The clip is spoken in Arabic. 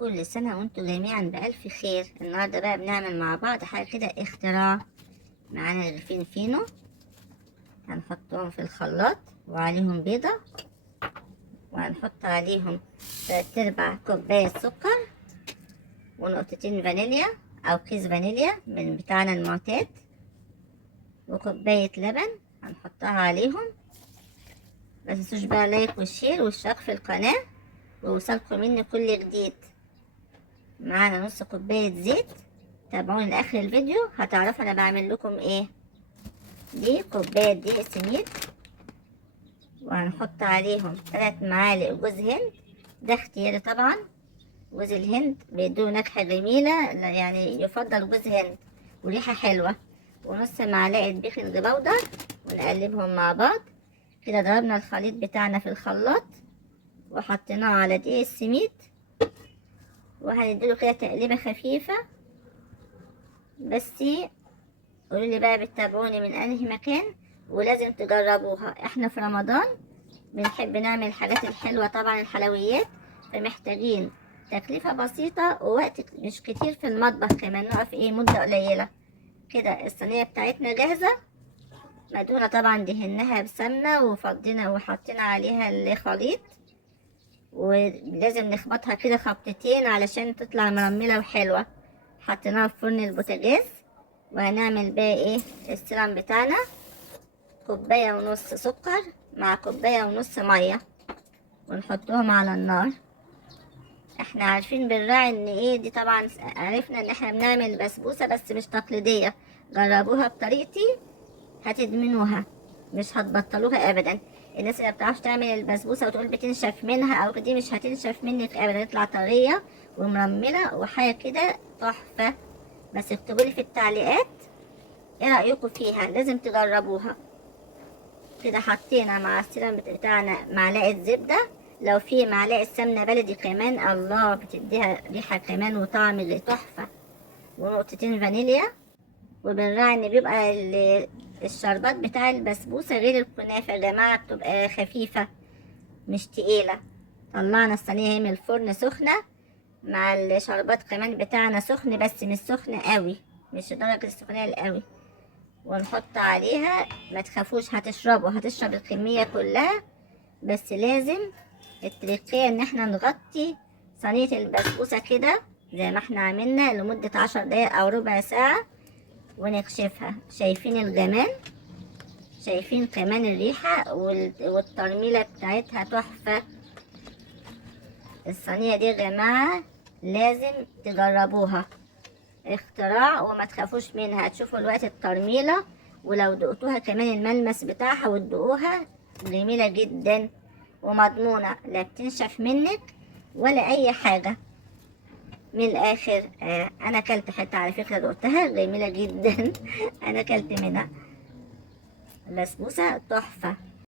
كل سنة وانتم جميعا بألف خير. النهاردة بقى بنعمل مع بعض حاجة كده اختراع. معانا رغيفين فينو هنحطهم في الخلاط وعليهم بيضة، وهنحط عليهم 3/4 كوباية سكر ونقطتين فانيليا أو كيس فانيليا من بتاعنا المعتاد، وكوباية لبن هنحطها عليهم. متنسوش بقى لايك والشير والاشتراك في القناة ويوصلكم مني كل جديد. معانا نص كوباية زيت، تابعوني لاخر الفيديو هتعرفوا انا بعمل لكم ايه. دي كوباية دقيق سميد، وهنحط عليهم 3 معالق جوز هند، ده اختياري طبعا. جوز الهند بيدوه نكهة جميلة، يعني يفضل جوز هند وريحة حلوة. ونص معلقة بيكنج باودر، ونقلبهم مع بعض كده. ضربنا الخليط بتاعنا في الخلاط وحطيناه على دقيق السميد، وهنديله كده تقليبة خفيفة. بس قولولي بقى بتتابعوني من انهي مكان، ولازم تجربوها. احنا في رمضان بنحب نعمل الحاجات الحلوة طبعا، الحلويات، فمحتاجين تكلفة بسيطة ووقت مش كتير في المطبخ، كمان نقف مدة قليلة كده. الصينية بتاعتنا جاهزة مدهونة طبعا، دهناها بسمنة وفضينا وحطينا عليها الخليط، ولازم نخبطها كده خبطتين علشان تطلع مرملة وحلوة. حطيناها في فرن البوتاجاز، وهنعمل بقى السيرم بتاعنا. 1.5 كوباية سكر مع 1.5 كوباية مية، ونحطهم على النار. احنا عارفين بالراعي ان دي طبعا عرفنا ان احنا بنعمل بسبوسة بس مش تقليدية. جربوها بطريقتي هتدمنوها، مش هتبطلوها ابدا. الناس اللي بتعرفش تعمل البسبوسة وتقول بتنشف منها او دي مش هتنشف منك ابدا، تطلع طرية ومرملة وحاجة كده تحفة. بس اكتبولي في التعليقات ايه رأيكم فيها، لازم تجربوها. كده حطينا مع السيرم بتاعنا معلقة زبدة، لو في معلقة سمنة بلدي كمان الله بتديها ريحة كمان وطعم تحفة، ونقطتين فانيليا. وبنراعي ان بيبقى الشربات بتاع البسبوسة غير الكنافة يا جماعة، بتبقى خفيفة مش تقيلة. طلعنا الصينية من الفرن سخنة، مع الشربات كمان بتاعنا سخن بس مش سخن قوي، مش درجة السخونية القوي. ونحط عليها، ما تخافوش هتشرب الكمية كلها. بس لازم التركية ان احنا نغطي صينية البسبوسة كده زي ما احنا عملنا لمدة 10 دقايق او ربع ساعة، ونكشفها. شايفين الجمال، شايفين كمان الريحة والترميلة بتاعتها تحفة. الصينية دي يا جماعة لازم تجربوها، اختراع وما تخافوش منها. هتشوفوا الوقت الترميلة، ولو دقتوها كمان الملمس بتاعها وتدوقوها جميلة جدا ومضمونة، لا بتنشف منك ولا اي حاجة. من الاخر انا اكلت حتة على فكرة دقتها جميلة جدا انا اكلت منها بسبوسة تحفة.